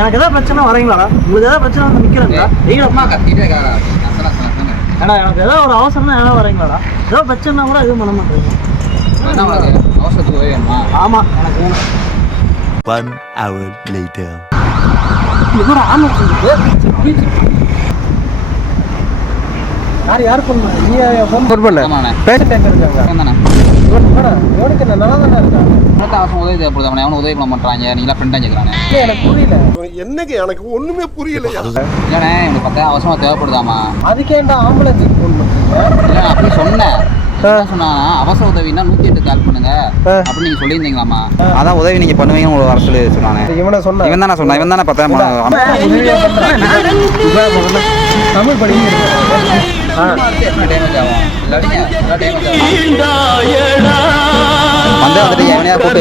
எனக்கு ஏதாவது பிரச்சனை வரீங்களாடா? உங்களுக்கு ஏதாவது பிரச்சனை வந்து நிக்கிறீங்களா? அம்மா கத்திட்டே இருக்காங்க. ஏடா எனக்கு ஏதாவது ஒரு அவசரம்னா ஏதாவது வரீங்களாடா? ஏதோ பிரச்சனை கூட எதுவும் பண்ண மாட்டேங்க. என்ன உங்களுக்கு அவசரத்துக்கு உதவி வேணுமா? ஆமா எனக்கு வேணும். 1 hour later. இது கூட ஆமா யார் ஃபோன் பண்ண? நீ ஃபோன் பண்ணல. ஆமாண்ணே. பேசிட்டு இருக்காங்க. தானே எவனுக்கு நல்லா தானே இருக்கா? எனக்கு அவசரம் உதவி தேவைப்படுது. அவனை எவனும் உதவி பண்ண மாட்டாங்க. நீங்களா ஃப்ரெண்டாக கேட்குறானே. எனக்கு புரியல. என்னங்க எனக்கு ஒண்ணுமே புரியல. இல்லைண்ணே எனக்கு பார்த்தா அவசரமாக தேவைப்படுதாமா? அதுக்கேண்டா ஆம்புலன்ஸுக்கு ஃபோன் பண்ணுறீங்க? இல்லை நான் அப்படி சொன்னேன். என்ன சொன்னா அவசர உதவினா 108 கால் பண்ணுங்க அப்படின்னு நீங்க சொல்லியிருந்தீங்களாமா? அதான் உதவி நீங்க பண்ணுவீங்கன்னு உங்களுக்கு வர சொல்லி சொன்னானே. இவனை சொன்ன இவன் தானே சொன்னான். இவன் தானே பார்த்தா தமிழ் படிக்க வந்து வந்துட்டு எவனையா போட்டு